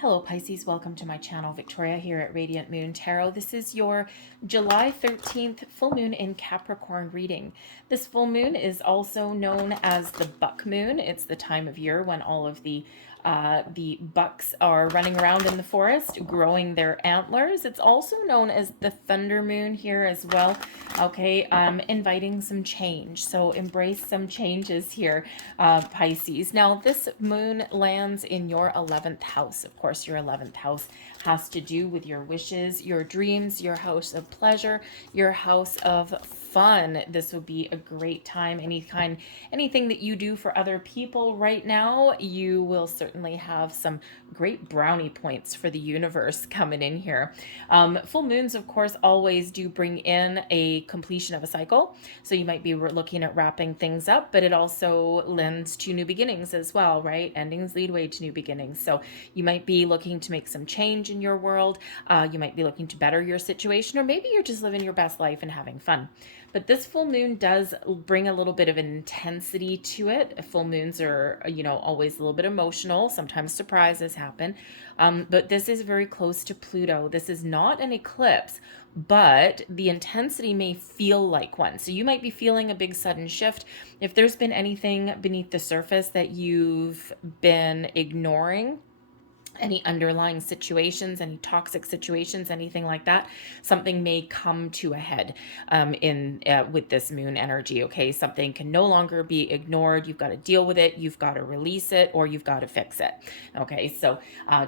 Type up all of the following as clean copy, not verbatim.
Hello Pisces, welcome to my channel. Victoria here at Radiant Moon Tarot. This is your July 13th full moon in Capricorn reading. This full moon is also known as the buck moon. It's the time of year when all of the bucks are running around in the forest growing their antlers. It's also known as the thunder moon here as well. Okay, inviting some change. So embrace some changes here, Pisces. Now this moon lands in your 11th house. Of course, your 11th house has to do with your wishes, your dreams, your house of pleasure, your house of fun. This would be a great time. Anything that you do for other people right now, you will certainly have some great brownie points for the universe coming in here. Full moons, of course, always do bring in a completion of a cycle. So you might be looking at wrapping things up, but it also lends to new beginnings as well, right? Endings lead way to new beginnings. So you might be looking to make some change in your world. You might be looking to better your situation, or maybe you're just living your best life and having fun. But this full moon does bring a little bit of an intensity to it. Full moons are, always a little bit emotional. Sometimes surprises happen. But this is very close to Pluto. This is not an eclipse, but the intensity may feel like one. So you might be feeling a big sudden shift. If there's been anything beneath the surface that you've been ignoring, any underlying situations, any toxic situations, anything like that, something may come to a head with this moon energy. Okay, something can no longer be ignored. You've got to deal with it. You've got to release it, or you've got to fix it. Okay, so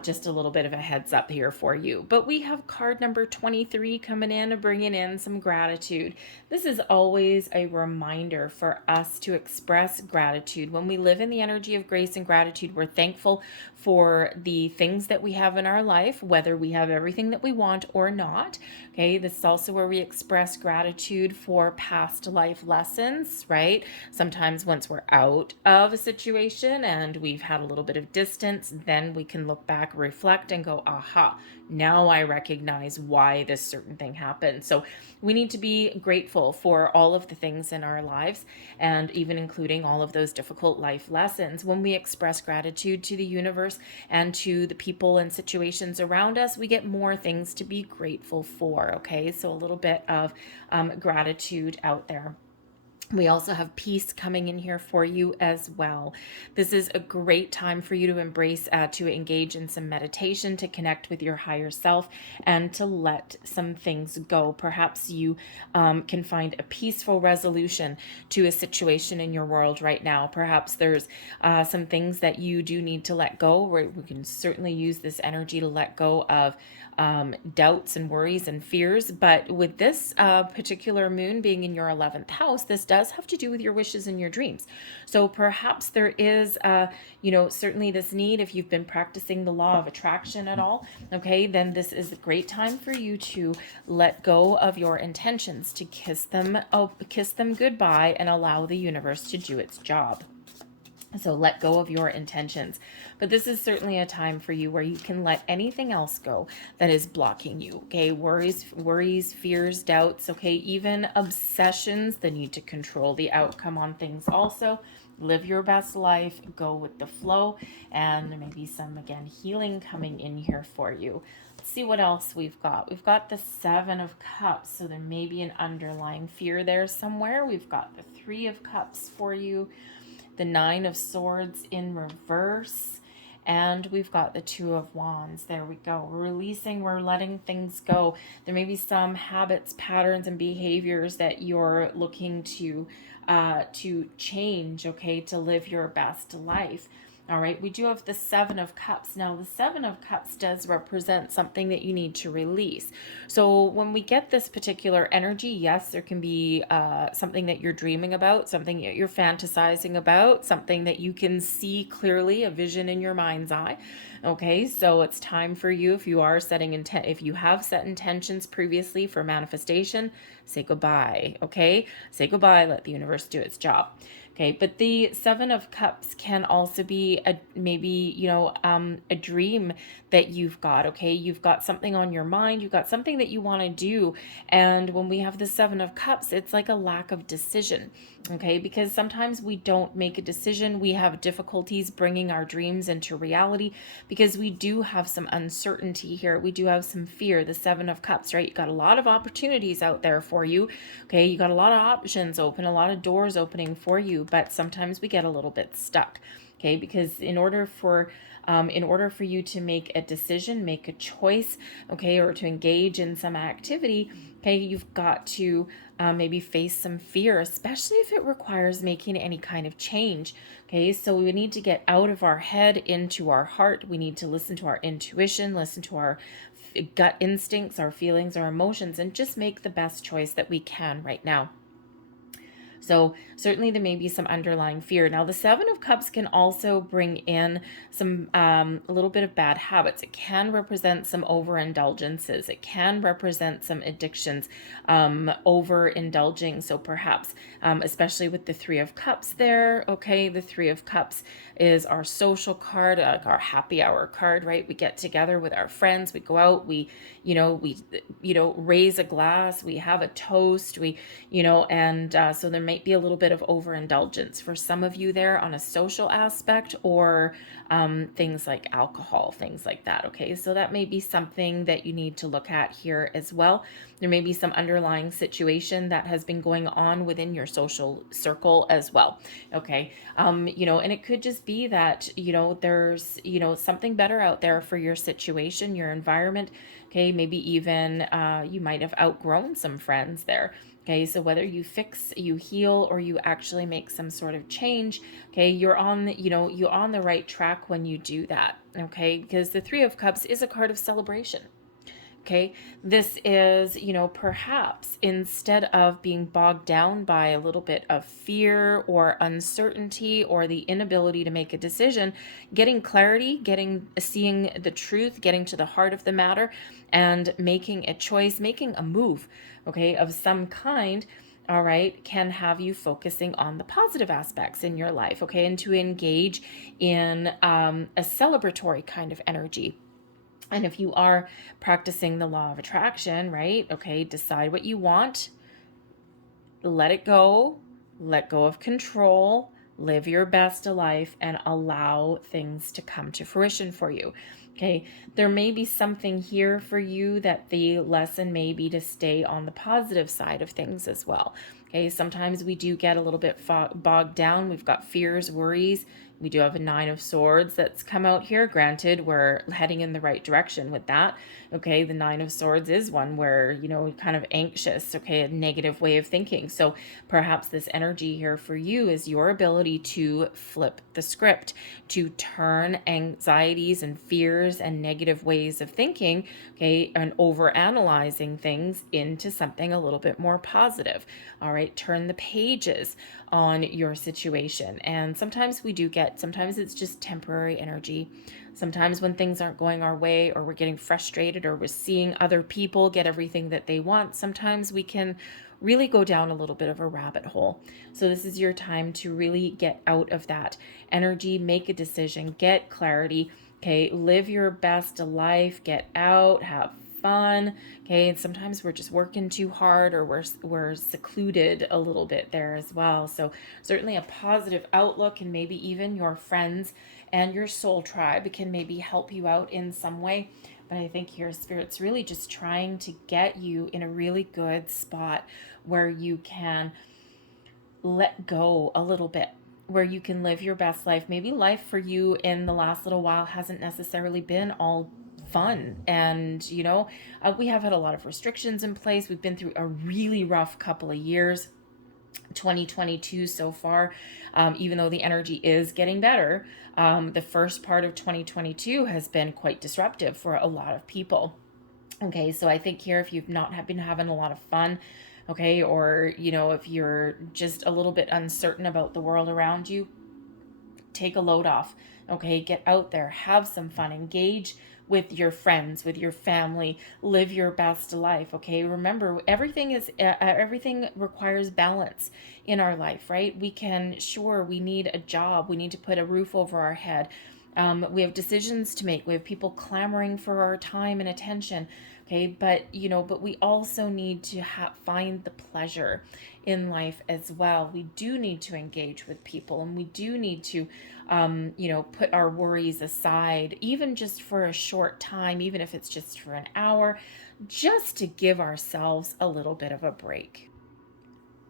just a little bit of a heads up here for you. But we have card number 23 coming in, bringing in some gratitude. This is always a reminder for us to express gratitude. When we live in the energy of grace and gratitude, we're thankful for the things that we have in our life, whether we have everything that we want or not. Okay, this is also where we express gratitude for past life lessons, right? Sometimes once we're out of a situation and we've had a little bit of distance, then we can look back, reflect, and go, aha, now I recognize why this certain thing happened. So we need to be grateful for all of the things in our lives, and even including all of those difficult life lessons. When we express gratitude to the universe and to the people and situations around us, we get more things to be grateful for. Okay, so a little bit of gratitude out there. We also have peace coming in here for you as well. This is a great time for you to embrace, to engage in some meditation, to connect with your higher self, and to let some things go. Perhaps you can find a peaceful resolution to a situation in your world right now. Perhaps there's some things that you do need to let go. We can certainly use this energy to let go of doubts and worries and fears. But with this particular moon being in your 11th house, this does have to do with your wishes and your dreams. So perhaps there is, certainly this need, if you've been practicing the law of attraction at all, okay, then this is a great time for you to let go of your intentions, to kiss them goodbye and allow the universe to do its job. So let go of your intentions. But this is certainly a time for you where you can let anything else go that is blocking you. Okay, worries, fears, doubts, okay, even obsessions, the need to control the outcome on things also. Live your best life, go with the flow, and there may be some, again, healing coming in here for you. Let's see what else we've got. We've got the 7 of Cups, so there may be an underlying fear there somewhere. We've got the 3 of Cups for you, the 9 of Swords in reverse, and we've got the 2 of Wands. There we go. We're releasing, we're letting things go. There may be some habits, patterns, and behaviors that you're looking to change, okay, to live your best life. All right, we do have the 7 of Cups. Now, the 7 of Cups does represent something that you need to release. So when we get this particular energy, yes, there can be something that you're dreaming about, something that you're fantasizing about, something that you can see clearly, a vision in your mind's eye. Okay, so it's time for you, if you have set intentions previously for manifestation, say goodbye. Okay, say goodbye, let the universe do its job. Okay, but the Seven of Cups can also be maybe, a dream that you've got. Okay, you've got something on your mind, you've got something that you want to do. And when we have the Seven of Cups, it's like a lack of decision. Okay, because sometimes we don't make a decision. We have difficulties bringing our dreams into reality because we do have some uncertainty here. We do have some fear. The Seven of Cups, right? You got a lot of opportunities out there for you. Okay, you got a lot of options open, a lot of doors opening for you, but sometimes we get a little bit stuck. Okay, because in order for you to make a decision, make a choice, okay, or to engage in some activity, okay, you've got to maybe face some fear, especially if it requires making any kind of change. Okay, so we need to get out of our head into our heart. We need to listen to our intuition, listen to our gut instincts, our feelings, our emotions, and just make the best choice that we can right now. So certainly there may be some underlying fear. Now the Seven of Cups can also bring in some a little bit of bad habits. It can represent some overindulgences. It can represent some addictions, overindulging. So perhaps, especially with the Three of Cups there. Okay, the Three of Cups is our social card, our happy hour card, right? We get together with our friends, we go out, we raise a glass, we have a toast, and so there might be a little bit of overindulgence for some of you there on a social aspect, or things like alcohol, things like that. Okay, so that may be something that you need to look at here as well. There may be some underlying situation that has been going on within your social circle as well. Okay, and it could just be that there's something better out there for your situation, your environment. Okay, maybe even you might have outgrown some friends there. Okay, so whether you fix, you heal, or you actually make some sort of change, okay, you're on the right track when you do that. Okay, because the Three of Cups is a card of celebration. Okay, this is, perhaps instead of being bogged down by a little bit of fear or uncertainty or the inability to make a decision, getting clarity, seeing the truth, getting to the heart of the matter, and making a choice, making a move, okay, of some kind, all right, can have you focusing on the positive aspects in your life, okay, and to engage in a celebratory kind of energy. And if you are practicing the law of attraction, right? Okay, decide what you want, let it go, let go of control, live your best life, and allow things to come to fruition for you. Okay, there may be something here for you that the lesson may be to stay on the positive side of things as well. Okay, sometimes we do get a little bit bogged down. We've got fears, worries. We do have a Nine of Swords that's come out here. Granted, we're heading in the right direction with that. Okay, the Nine of Swords is one where, kind of anxious, okay, a negative way of thinking. So perhaps this energy here for you is your ability to flip the script, to turn anxieties and fears and negative ways of thinking, okay, and overanalyzing things into something a little bit more positive. All right, turn the pages on your situation. And sometimes it's just temporary energy. Sometimes when things aren't going our way, or we're getting frustrated, or we're seeing other people get everything that they want, sometimes we can really go down a little bit of a rabbit hole. So this is your time to really get out of that energy, make a decision, get clarity, okay, live your best life, get out, have fun. Okay, and sometimes we're just working too hard, or we're secluded a little bit there as well. So certainly a positive outlook, and maybe even your friends and your soul tribe can maybe help you out in some way. But I think your Spirit's really just trying to get you in a really good spot where you can let go a little bit, where you can live your best life. Maybe life for you in the last little while hasn't necessarily been all fun, and we have had a lot of restrictions in place. We've been through a really rough couple of years, 2022 so far. Even though the energy is getting better, the first part of 2022 has been quite disruptive for a lot of people. Okay, so I think here, if you've not been having a lot of fun, okay, or if you're just a little bit uncertain about the world around you, take a load off. Okay, get out there, have some fun, engage with your friends, with your family. Live your best life, okay? Remember, everything requires balance in our life, right? Sure, we need a job, we need to put a roof over our head. We have decisions to make. We have people clamoring for our time and attention. Okay, but we also need to find the pleasure in life as well. We do need to engage with people, and we do need to, put our worries aside, even just for a short time, even if it's just for an hour, just to give ourselves a little bit of a break.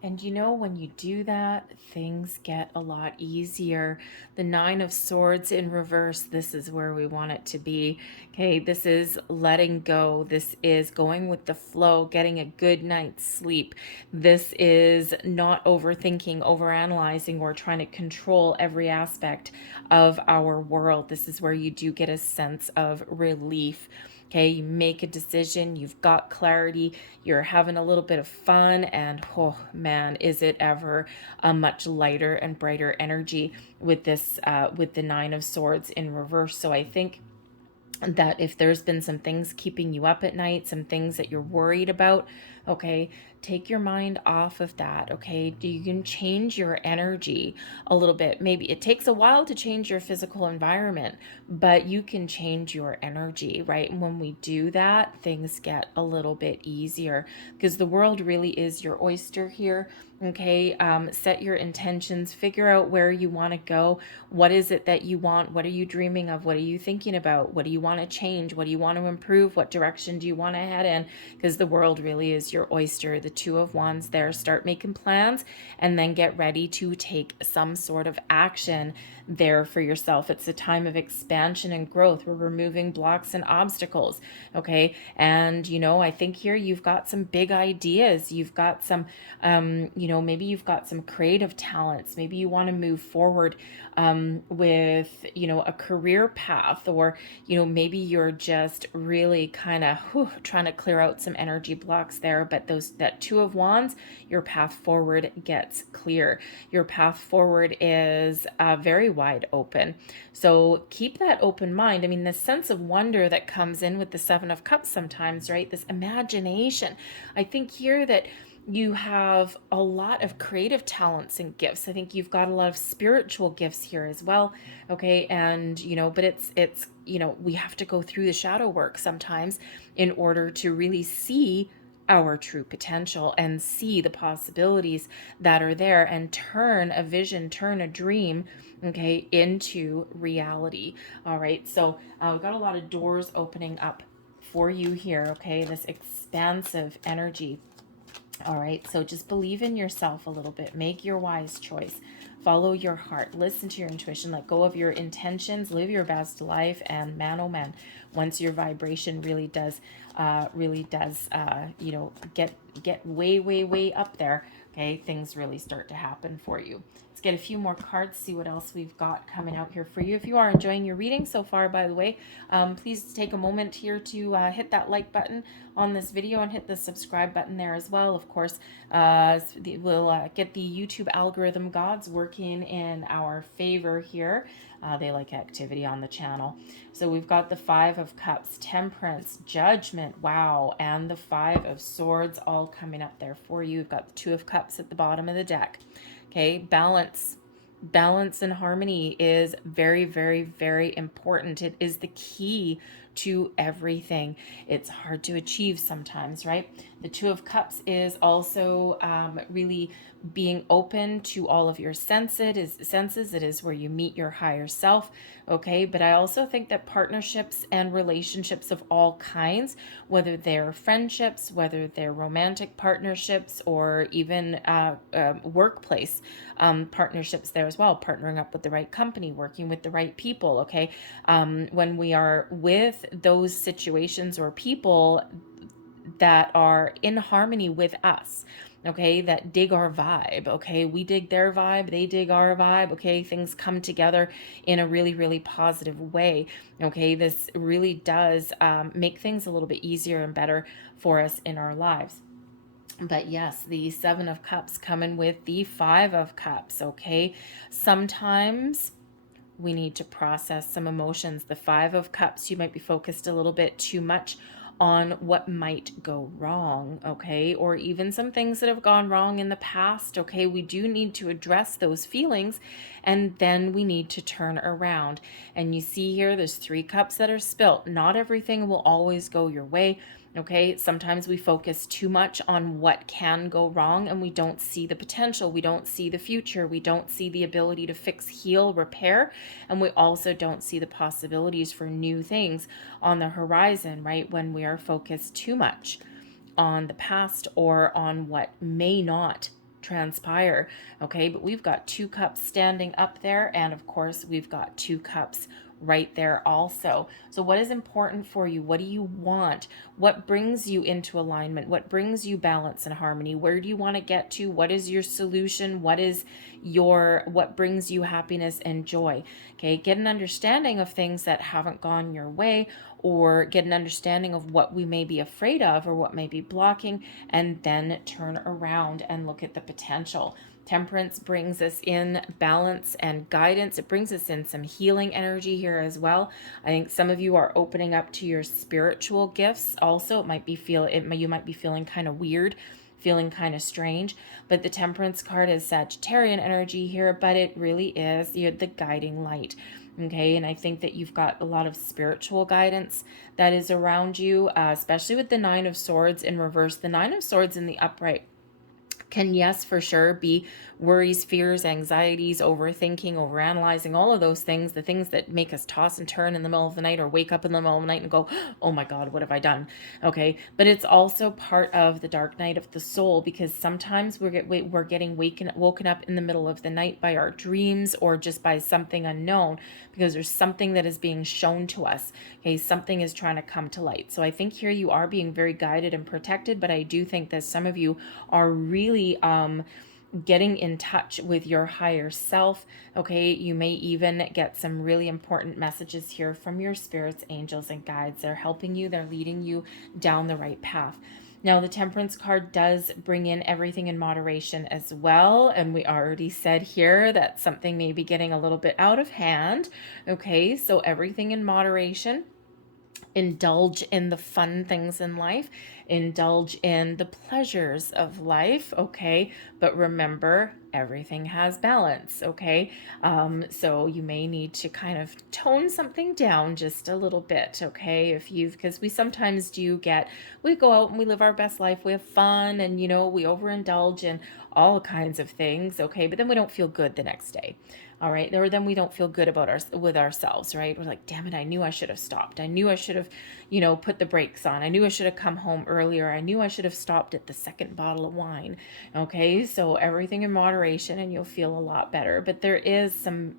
And when you do that, things get a lot easier. The Nine of Swords in reverse, this is where we want it to be. Okay, this is letting go. This is going with the flow, getting a good night's sleep. This is not overthinking, overanalyzing, or trying to control every aspect of our world. This is where you do get a sense of relief. Okay, you make a decision, you've got clarity, you're having a little bit of fun, and oh man, is it ever a much lighter and brighter energy with with the Nine of Swords in reverse. So I think that if there's been some things keeping you up at night, some things that you're worried about, okay, take your mind off of that, okay? You can change your energy a little bit. Maybe it takes a while to change your physical environment, but you can change your energy, right? And when we do that, things get a little bit easier because the world really is your oyster here. Okay, set your intentions, figure out where you want to go. What is it that you want? What are you dreaming of? What are you thinking about? What do you want to change? What do you want to improve? What direction do you want to head in? Because the world really is your oyster. The Two of Wands there. Start making plans and then get ready to take some sort of action there for yourself. It's a time of expansion and growth. We're removing blocks and obstacles. Okay, and I think here you've got some big ideas. You've got some maybe you've got some creative talents. Maybe you want to move forward with, a career path, or, maybe you're just really kind of trying to clear out some energy blocks there. But that Two of Wands, your path forward gets clear. Your path forward is very wide open. So keep that open mind. I mean, the sense of wonder that comes in with the Seven of Cups sometimes, right? This imagination. I think here that you have a lot of creative talents and gifts. I think you've got a lot of spiritual gifts here as well. Okay. And, but it's, we have to go through the shadow work sometimes in order to really see our true potential and see the possibilities that are there and turn a vision, turn a dream, okay, into reality. All right. So we've got a lot of doors opening up for you here. Okay. This expansive energy. All right, so just believe in yourself a little bit. Make your wise choice. Follow your heart. Listen to your intuition. Let go of your intentions. Live your best life. And man, oh man, once your vibration really does, get way, way, way up there, okay, things really start to happen for you. Let's get a few more cards, see what else we've got coming out here for you. If you are enjoying your reading so far, by the way, please take a moment here to hit that like button on this video and hit the subscribe button there as well. Of course, we'll get the YouTube algorithm gods working in our favor here. They like activity on the channel. So we've got the Five of Cups, Temperance, Judgment, wow, and the Five of Swords all coming up there for you. We've got the Two of Cups at the bottom of the deck. Okay, balance. Balance and harmony is very, very, very important. It is the key to everything. It's hard to achieve sometimes, right? The Two of Cups is also really being open to all of your senses. It is where you meet your higher self, okay? But I also think that partnerships and relationships of all kinds, whether they're friendships, whether they're romantic partnerships, or even workplace partnerships there as well, partnering up with the right company, working with the right people, okay? When we are with those situations or people that are in harmony with us, okay, that dig our vibe, okay, we dig their vibe, they dig our vibe, okay, things come together in a really, really positive way, okay, this really does make things a little bit easier and better for us in our lives. But yes, the Seven of Cups coming with the Five of Cups, okay, sometimes we need to process some emotions. The Five of Cups, you might be focused a little bit too much on what might go wrong, okay? Or even some things that have gone wrong in the past, okay? We do need to address those feelings, and then we need to turn around. And you see here, there's 3 cups that are spilt. Not everything will always go your way. Okay, sometimes we focus too much on what can go wrong and we don't see the potential. We don't see the future. We don't see the ability to fix, heal, repair. And we also don't see the possibilities for new things on the horizon, right? When we are focused too much on the past or on what may not transpire. Okay, but we've got 2 cups standing up there. And of course, we've got 2 cups right there also. So what is important for you? What do you want? What brings you into alignment? What brings you balance and harmony? Where do you want to get to? What is your solution? What brings you happiness and joy? Okay, get an understanding of things that haven't gone your way, or get an understanding of what we may be afraid of or what may be blocking, and then turn around and look at the potential. Temperance brings us in balance and guidance. It brings us in some healing energy here as well. I think some of you are opening up to your spiritual gifts. Also, you might be feeling kind of weird, feeling kind of strange, but the Temperance card is Sagittarian energy here, but it really is the guiding light. Okay, and I think that you've got a lot of spiritual guidance that is around you, especially with the Nine of Swords in reverse. The Nine of Swords in the upright can, yes, for sure, be worries, fears, anxieties, overthinking, overanalyzing, all of those things, the things that make us toss and turn in the middle of the night or wake up in the middle of the night and go, oh my God, what have I done? Okay, but it's also part of the dark night of the soul, because sometimes we're getting woken up in the middle of the night by our dreams or just by something unknown, because there's something that is being shown to us. Okay, something is trying to come to light. So I think here you are being very guided and protected, but I do think that some of you are really getting in touch with your higher self. Okay, you may even get some really important messages here from your spirits, angels, and guides. They're helping you, they're leading you down the right path. Now, the Temperance card does bring in everything in moderation as well. And we already said here that something may be getting a little bit out of hand. Okay, so everything in moderation. Indulge in the fun things in life, indulge in the pleasures of life, okay? But remember, everything has balance, okay? So you may need to kind of tone something down just a little bit, okay? Because we sometimes we go out and we live our best life, we have fun, and we overindulge in all kinds of things, okay? But then we don't feel good the next day. All right. Or then we don't feel good with ourselves, right? We're like, damn it, I knew I should have stopped. I knew I should have, put the brakes on. I knew I should have come home earlier. I knew I should have stopped at the second bottle of wine. Okay. So everything in moderation and you'll feel a lot better. But there is some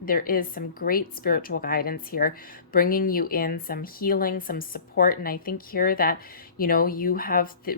great spiritual guidance here, bringing you in some healing, some support. And I think here that, you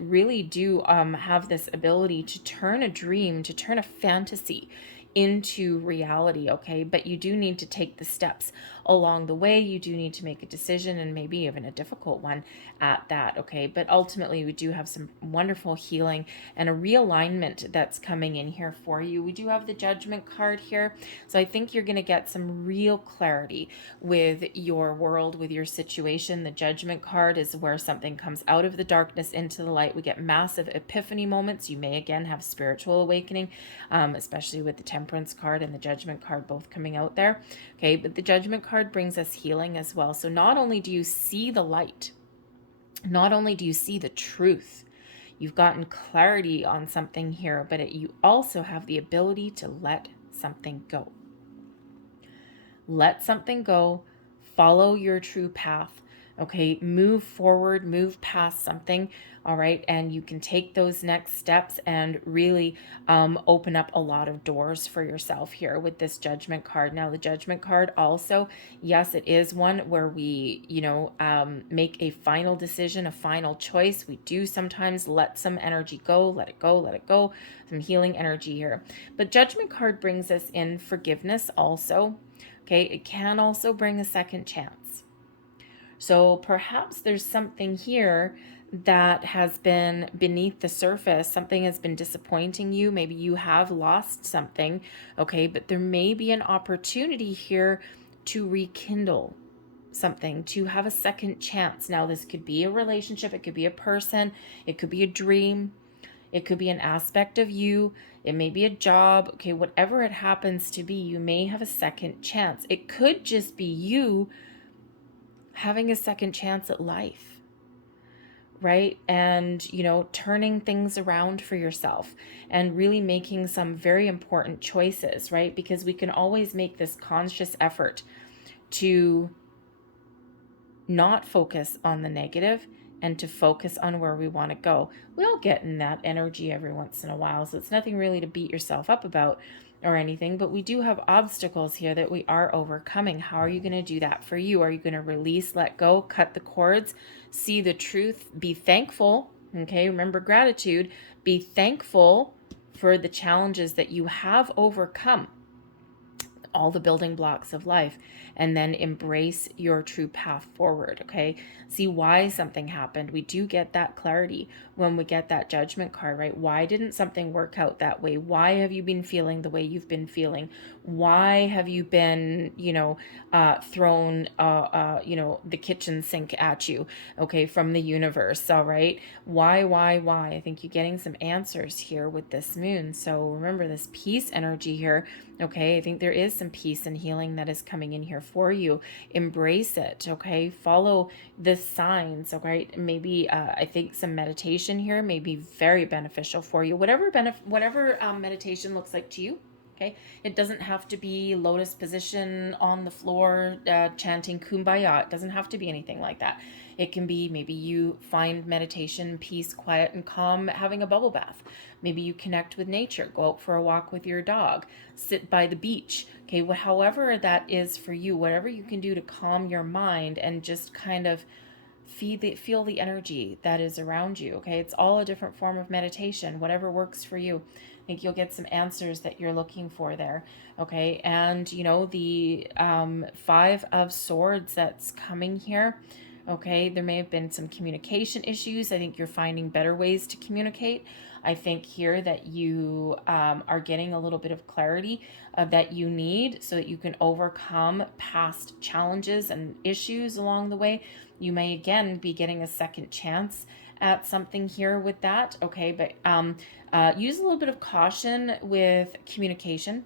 really do have this ability to turn a dream, to turn a fantasy into reality, okay? But you do need to take the steps along the way. You do need to make a decision, and maybe even a difficult one at that, okay? But ultimately, we do have some wonderful healing and a realignment that's coming in here for you. We do have the Judgment card here. So I think you're going to get some real clarity with your world, with your situation. The Judgment card is where something comes out of the darkness into the light. We get massive epiphany moments. You may again have spiritual awakening, especially with the Temperance card and the Judgment card both coming out there. Okay, but the Judgment card brings us healing as well. So not only do you see the light, not only do you see the truth, you've gotten clarity on something here, but you also have the ability to let something go. Let something go, follow your true path. Okay, move forward, move past something, all right, and you can take those next steps and really open up a lot of doors for yourself here with this Judgment card. Now, the Judgment card also, yes, it is one where we, make a final decision, a final choice. We do sometimes let some energy go, let it go, some healing energy here. But Judgment card brings us in forgiveness also. Okay, it can also bring a second chance. So perhaps there's something here that has been beneath the surface. Something has been disappointing you. Maybe you have lost something, okay? But there may be an opportunity here to rekindle something, to have a second chance. Now, this could be a relationship, it could be a person, it could be a dream, it could be an aspect of you, it may be a job, okay, whatever it happens to be, you may have a second chance. It could just be you having a second chance at life, right? And, turning things around for yourself and really making some very important choices, right? Because we can always make this conscious effort to not focus on the negative and to focus on where we want to go. We all get in that energy every once in a while, so it's nothing really to beat yourself up about or anything, but we do have obstacles here that we are overcoming. How are you going to do that for you? Are you going to release, let go, cut the cords, see the truth, be thankful? Okay, remember gratitude. Be thankful for the challenges that you have overcome, all the building blocks of life, and then embrace your true path forward. Okay, see why something happened. We do get that clarity when we get that judgment card, right? Why didn't something work out that way? Why have you been feeling the way you've been feeling? Why have you been thrown the kitchen sink at you, okay, from the universe? All right, why I think you're getting some answers here with this moon. So remember this peace energy here. Okay, I think there is some peace and healing that is coming in here for you. Embrace it, okay? Follow the signs, okay? Maybe I think some meditation here may be very beneficial for you. Whatever meditation looks like to you, okay? It doesn't have to be lotus position on the floor chanting kumbaya. It doesn't have to be anything like that. It can be maybe you find meditation, peace, quiet, and calm, having a bubble bath. Maybe you connect with nature, go out for a walk with your dog, sit by the beach. Okay, however that is for you, whatever you can do to calm your mind and just kind of feel the energy that is around you. Okay, it's all a different form of meditation, whatever works for you. I think you'll get some answers that you're looking for there. Okay, and the Five of Swords that's coming here. Okay, there may have been some communication issues. I think you're finding better ways to communicate. I think here that you are getting a little bit of clarity that you need so that you can overcome past challenges and issues along the way. You may again be getting a second chance at something here with that. Okay, but use a little bit of caution with communication.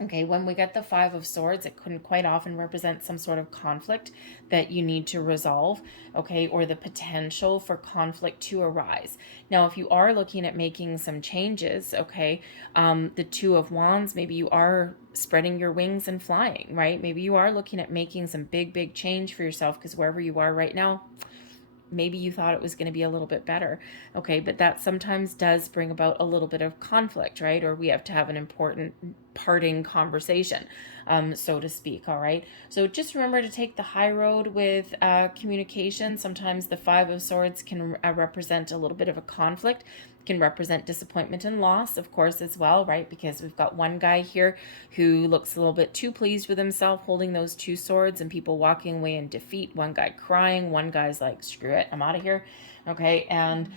Okay, when we get the Five of Swords, it can quite often represent some sort of conflict that you need to resolve, okay, or the potential for conflict to arise. Now, if you are looking at making some changes, okay, the Two of Wands, maybe you are spreading your wings and flying, right? Maybe you are looking at making some big change for yourself, because wherever you are right now, maybe you thought it was going to be a little bit better. Okay, but that sometimes does bring about a little bit of conflict, right? Or we have to have an important parting conversation, so to speak. All right, so just remember to take the high road with communication. Sometimes the Five of Swords can represent a little bit of a conflict, can represent disappointment and loss, of course, as well, right? Because we've got one guy here who looks a little bit too pleased with himself holding those two swords, and people walking away in defeat, one guy crying, one guy's like, screw it, I'm out of here. Okay, and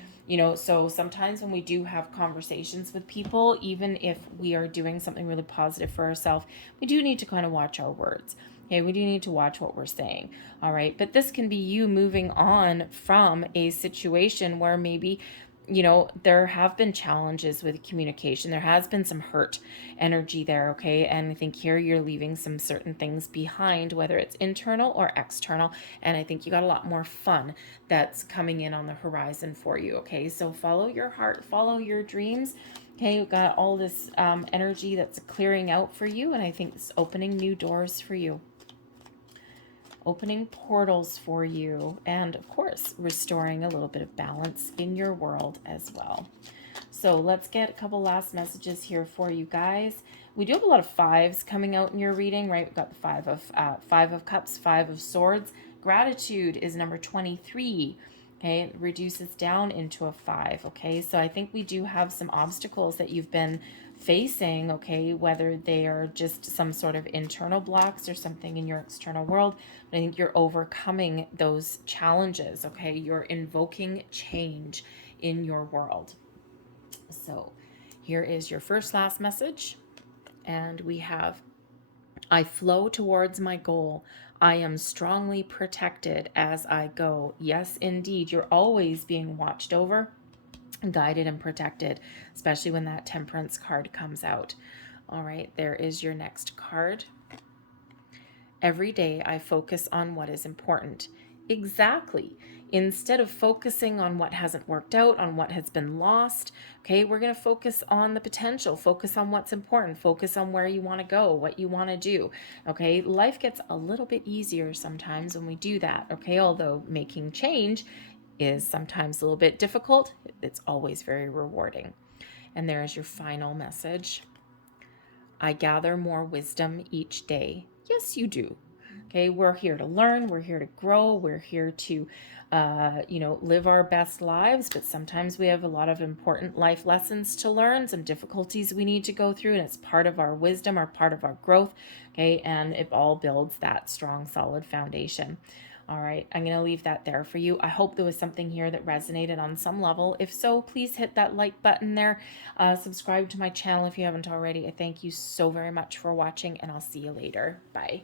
so sometimes when we do have conversations with people, even if we are doing something really positive for ourselves, we do need to kind of watch our words. Okay, we do need to watch what we're saying. All right, but this can be you moving on from a situation where maybe there have been challenges with communication. There has been some hurt energy there, okay? And I think here you're leaving some certain things behind, whether it's internal or external. And I think you got a lot more fun that's coming in on the horizon for you, okay? So follow your heart, follow your dreams. Okay, you've got all this energy that's clearing out for you. And I think it's opening new doors for you, opening portals for you, and of course restoring a little bit of balance in your world as well. So let's get a couple last messages here for you guys. We do have a lot of fives coming out in your reading, right? We've got the Five of Cups, Five of Swords. Gratitude is number 23. Okay, it reduces down into a 5. Okay, so I think we do have some obstacles that you've been facing, okay, whether they are just some sort of internal blocks or something in your external world. But I think you're overcoming those challenges, okay? You're invoking change in your world. So here is your last message. And we have I flow towards my goal. I am strongly protected as I go. Yes, indeed, you're always being watched over, guided, and protected, especially when that Temperance card comes out. All right, there is your next card. Every day I focus on what is important. Exactly. Instead of focusing on what hasn't worked out, on what has been lost, okay, we're going to focus on the potential, focus on what's important, focus on where you want to go, what you want to do. Okay, life gets a little bit easier sometimes when we do that. Okay, although making change is sometimes a little bit difficult, it's always very rewarding. And there is your final message. I gather more wisdom each day. Yes, you do. Okay, we're here to learn, we're here to grow, we're here to, live our best lives, but sometimes we have a lot of important life lessons to learn, some difficulties we need to go through, and it's part of our wisdom or part of our growth. Okay, and it all builds that strong, solid foundation. All right, I'm going to leave that there for you. I hope there was something here that resonated on some level. If so, please hit that like button there. Subscribe to my channel if you haven't already. I thank you so very much for watching, and I'll see you later. Bye.